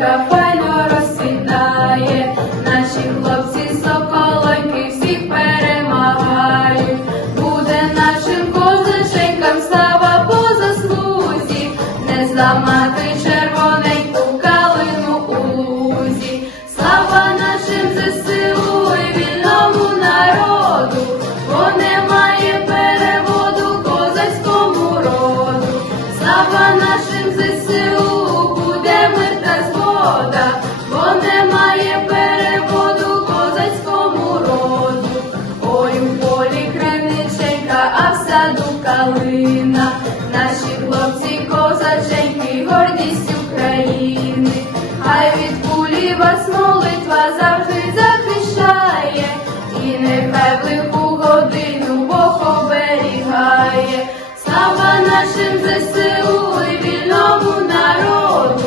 Українка файно розцвітає, наші хлопці калина, наші хлопці, козаченьки, гордість України, хай від кулі вас молитва завжди захищає, і нехай в лиху годину Бог оберігає, слава нашим ЗСУ і вільному народу,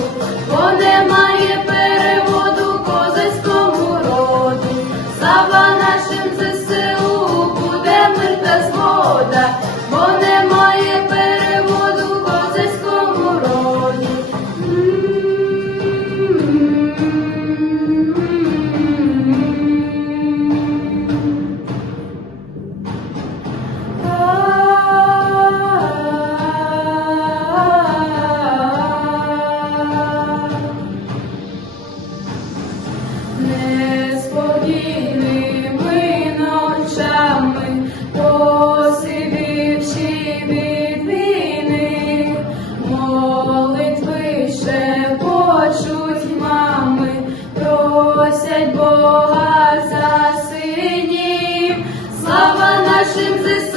бо немає переводу козацькому роду. Слава неспокійними ночами, посидівши від війни, молитви ще почуть мами, просять Бога за синім, слава нашим зисам.